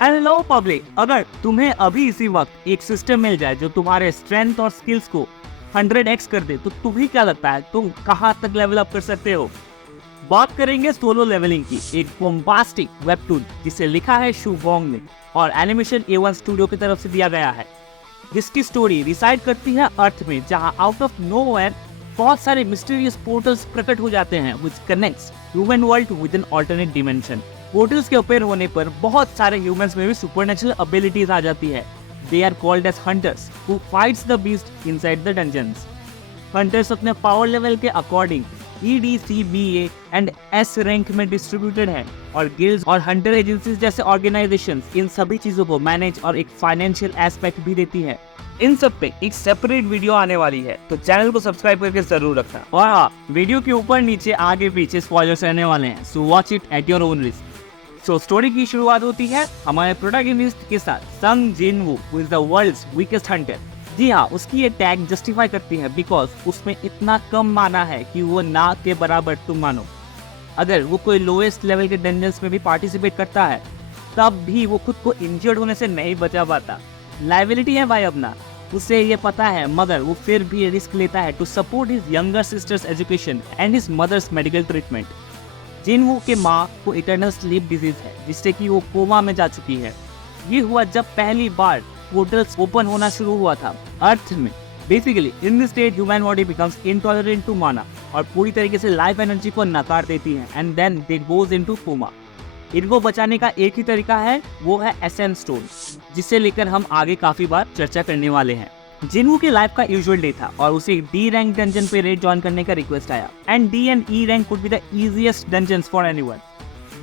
Hello public, अगर तुम्हें अभी इसी वक्त एक सिस्टम मिल जाए जो तुम्हारे स्ट्रेंथ और स्किल्स को 100x कर दे, तो तुम्हें क्या लगता है तुम कहां तक लेवल अप कर सकते हो? बात करेंगे सोलो लेवलिंग की, एक बॉम्बास्टिक वेबटून जिसे लिखा है शू वोंग ने और एनिमेशन A1 स्टूडियो की तरफ से दिया गया है, जिसकी स्टोरी रिसाइड करती है अर्थ में, जहां आउट ऑफ नोवेयर बहुत सारे मिस्टीरियस पोर्टल्स प्रकट हो जाते हैं which connects human world with an alternate dimension. Portals के ओपन होने पर बहुत सारे ह्यूमंस में भी सुपरनेचुरल एबिलिटीज आ जाती है। They are called as hunters who fights the beast inside the dungeons. Hunters अपने पावर लेवल के according EDCBA and S rank में डिस्ट्रीब्यूटेड है और गिल्ड्स और हंटर एजेंसीज जैसे ऑर्गेनाइजेशंस इन सभी चीजों को मैनेज और एक फाइनेंशियल एस्पेक्ट भी देती है। इन सब पे एक सेपरेट वीडियो आने वाली है, तो चैनल को सब्सक्राइब करके जरूर रखना। और हाँ, वीडियो के ऊपर नीचे आगे पीछे स्पॉयलर्स रहने वाले हैं, so watch it at your own risk. So story की शुरुआत होती है हमारे प्रोटैगनिस्ट के साथ, Sung Jin Woo, who is the world's weakest hunter. जी हाँ, उसकी ये टैग जस्टिफाई करती है बिकॉज उसमें इतना कम माना है कि वो ना के बराबर तुम मानो। अगर वो कोई लोएस्ट लेवल के डंजन्स में भी पार्टिसिपेट करता है तब भी वो खुद को इंजर्ड होने से नहीं बचा पाता। लाइबिलिटी है भाई अपना, उसे ये पता है, मगर वो फिर भी रिस्क लेता है to support his younger sister's education and his mother's medical treatment. Jinwoo के माँ को इटर्नल स्लीप डिजीज है जिससे कि वो कोमा में जा चुकी है। ये हुआ जब पहली बार पोर्टल्स ओपन होना शुरू हुआ था अर्थ में। Basically in this state human body becomes intolerant to mana और पूरी तरीके से लाइफ एनर्जी को नकार देती है and then they goes into coma. इनको बचाने का एक ही तरीका है, वो है एसेंस स्टोन, जिसे लेकर हम आगे काफी बार चर्चा करने वाले हैं। जिनवू के लाइफ का यूजुअल डे था और उसे D रैंक डंजन पे रेड ज्वाइन करने का रिक्वेस्ट आया and D and E rank could be the easiest dungeons for anyone.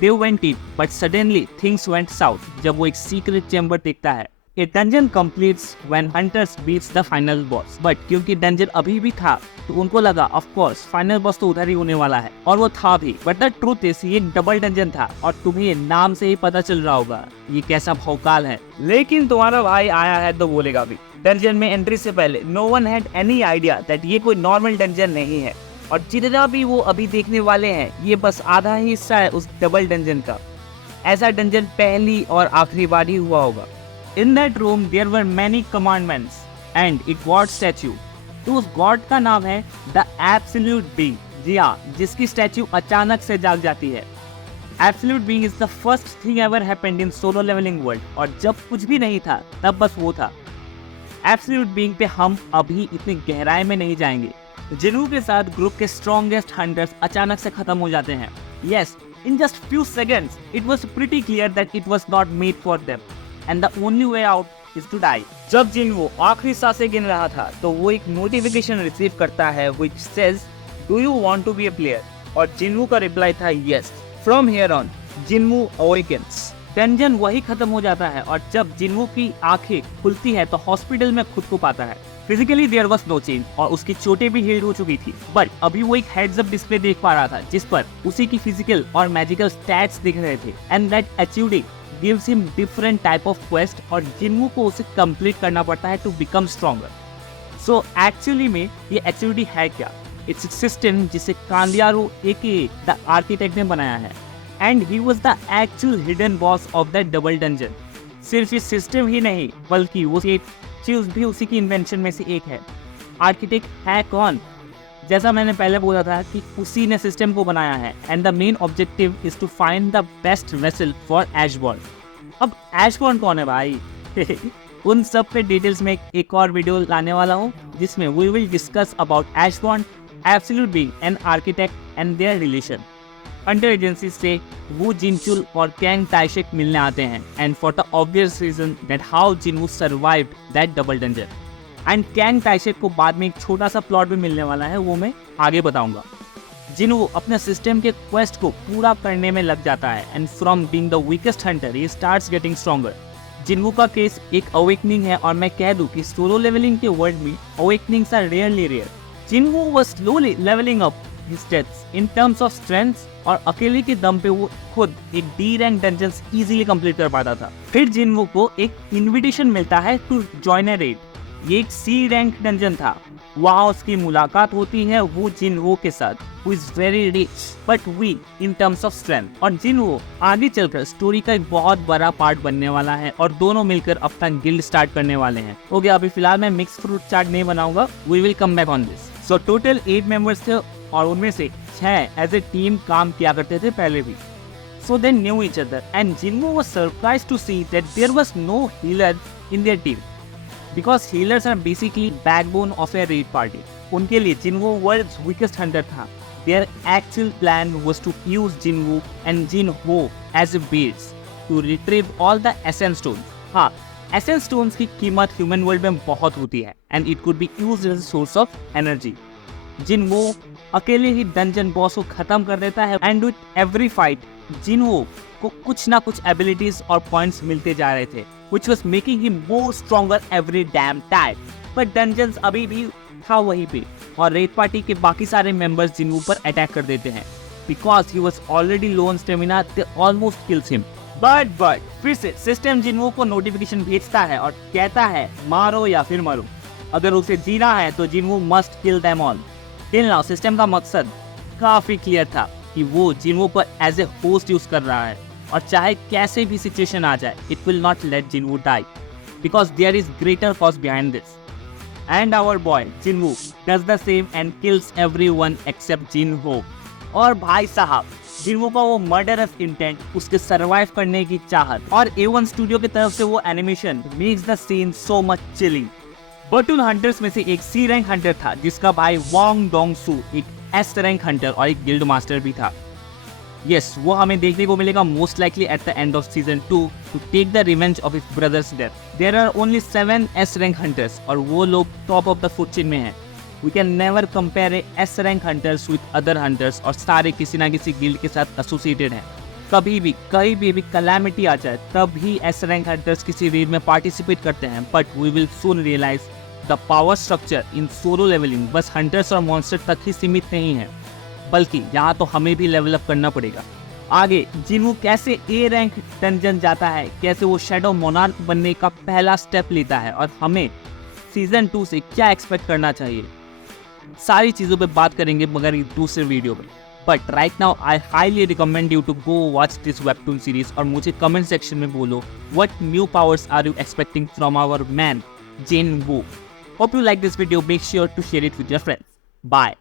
They went in but suddenly things went south जब वो एक सीक्रेट चेंबर देखता है। A dungeon completes when hunters beats the final boss, but क्योंकि dungeon अभी भी था तो उनको लगा ऑफ कोर्स फाइनल बॉस तो उधर ही होने वाला है, और वो था भी। बट द ट्रूथ इज ये डबल डंजन था और तुम्हें ये नाम से ही पता चल रहा होगा ये कैसा भौकाल है। लेकिन तुम्हारा भाई आया है तो बोलेगा भी। डंजन में एंट्री से पहले no one had any idea that ये कोई नॉर्मल डंजन नहीं है, और जितना भी वो अभी देखने वाले हैं ये बस आधा ही हिस्सा है उस डबल डंजन का। ऐसा डंजन पहली और आखिरी बार ही हुआ होगा। In that room there were many commandments and a god statue। तो उस गॉड का नाम है The Absolute Being। जी हाँ, जिसकी स्टैच्यू अचानक से जाग जाती है। Absolute Being is the first thing ever happened in solo leveling world, और जब कुछ भी नहीं था तब बस वो था। Absolute Being पे हम अभी इतनी गहराई में नहीं जाएंगे। जिनवू के साथ ग्रुप के स्ट्रॉन्गेस्ट हंटर्स अचानक से खत्म हो जाते हैं। Yes, in just few seconds it was pretty clear that it was not made for them and the only way out is to die। जब जिनवू आखिरी सांसें गिन रहा था तो वो एक नोटिफिकेशन रिसीव करता है which says do you want to be a player, और जिनवू का रिप्लाई था yes। From here on जिनवू awakens। Dungeon वही खत्म हो जाता है और जब जिनवू की आंखें खुलती है तो हॉस्पिटल में खुद को पाता है। Physically there was no change और उसकी चोटें भी हील हो चुकी थी, बट अभी वो एक हेड्स अप डिस्प्ले देख पा रहा था जिस पर उसी की फिजिकल और मैजिकल स्टैट्स दिख रहे थे and that achieved gives him different type of quest और जिनवू को उसे कंप्लीट करना पड़ता है to become stronger. So actually में ये एक्टिविटी है क्या? इट्स एक सिस्टम जिसे कांडियारू AKA द आर्किटेक्ट ने बनाया है and he was the actual hidden boss of that double dungeon. सिर्फ ये सिस्टम ही नहीं बल्कि वो चीज भी उसी की इन्वेंशन में से एक है। आर्किटेक्ट है कौन? जैसा मैंने पहले बोला था कि उसी ने सिस्टम को बनाया है and the main objective is to find the best vessel for Ashborn. अब ऐशबॉर्न कौन है भाई? उन सब पे डिटेल्स में एक और वीडियो लाने वाला हूँ जिसमें we will discuss about Ashborn, absolute being and architect and their relation. Hunter agency से वू जिनचुल और कैंग ताइशेक मिलने आते हैं and for the obvious reason that how Jinwoo survived that double dungeon. And Kang Taeshik को बाद में एक छोटा सा प्लॉट भी मिलने वाला है, वो मैं आगे बताऊंगा। जिनवू अपने सिस्टम के क्वेस्ट को पूरा करने में लग जाता है and from being the weakest Hunter he starts getting stronger. जिनवू का केस एक अवेकनिंग है और मैं कह दूं कि सोलो लेवलिंग के वर्ल्ड में awakenings are rarely rare. Jinwoo was slowly levelling up his stats in terms of strength और अकेले के दम पे वो खुद एक D rank dungeons easily complete कर पाता था। फिर जिनवू को एक इनविटेशन मिलता है टू जॉइन अ रेड। ये एक C रैंक डंजन था वहाँ उसकी मुलाकात होती है वो जिनवो के साथ, who is very rich but weak in terms of strength। और जिनवो आगे चलकर स्टोरी का एक बहुत बड़ा पार्ट बनने वाला है और दोनों मिलकर अपना गिल्ड स्टार्ट करने वाले हैं। हो गया, अभी फिलहाल मैं मिक्स फ्रूट चाट नहीं बनाऊंगा, we will come back on this. So total 8 members थे और उनमें से 6 एज ए टीम काम किया करते थे पहले भी। So they knew each other and Jinwoo was surprised to see that there was no healer in their team because healers are basically backbone of a raid party। उनके लिए Jinwoo world's weakest hunter था। Their actual plan was to use Jinwoo and Jinho as a base to retrieve all the Essence Stones। हाँ, Essence Stones की कीमत human world में बहुत होती है and it could be used as a source of energy। जिनवो अकेले ही dungeon boss को खत्म कर देता है एंड विथ एवरी फाइट जिनवो को कुछ ना कुछ एबिलिटीज और पॉइंट्स मिलते जा रहे थे which was making him more stronger every damn time। पर डंजन्स अभी भी था वहीं पे और रेड पार्टी के बाकी सारे मेंबर्स जिनवो पर अटैक कर देते हैं because he was already low on stamina, they almost kills him। But फिर से सिस्टम जिनवो को नोटिफिकेशन भेजता है और कहता है मारो या फिर मरो, अगर उसे जीना है तो Jinwoo must kill them all. Till now system का मकसद काफी क्लियर था कि वो जिनवो पर एज ए होस्ट यूज कर रहा है और चाहे कैसे भी सिचुएशन आ जाए it will not let Jinwoo die because there is greater cause behind this. And our boy Jinwoo does the same and kills everyone except Jinho. और भाई साहब जिनवो का वो मर्डरस इंटेंट, उसके सरवाइव करने की चाहत और A1 स्टूडियो की तरफ से वो animation makes the scene so much chilling. बटुल हंटर्स में से एक C रैंक हंटर था जिसका भाई वांग डोंग सू एक S रैंक हंटर और एक गिल्ड मास्टर भी था। यस, वो हमें देखने को मिलेगा most likely at the end of season 2 to take the revenge of his brother's death. There are only 7 S rank hunters और वो लोग top of the food chain में हैं। We can never compare a S rank hunters with other hunters और सारे किसी ना किसी गिल्ड के साथ एसोसिएटेड हैं। कभी भी कहीं भी कलैमिटी आ जाए तब ही S रैंक हंटर्स किसी रेड में पार्टिसिपेट करते हैं। But we will soon realise the power structure in solo levelling बस हंटर्स और मॉन्स्टर तक ही सीमित नहीं है, बल्कि यहाँ तो हमें भी लेवल अप करना पड़ेगा। आगे जिनवो कैसे A रैंक डंजन जाता है, कैसे वो शैडो मोनार्क बनने का पहला स्टेप लेता है और हमें सीजन 2 से क्या एक्सपेक्ट करना चाहिए, सारी चीज़ों पे बात करेंगे मगर इस दूसरे वीडियो में। But right now I highly recommend you to go watch this webtoon series और मुझे कमेंट सेक्शन में बोलो what new powers are you expecting from our man Jinwoo. Hope you like this video, make sure to share it with your friends. Bye.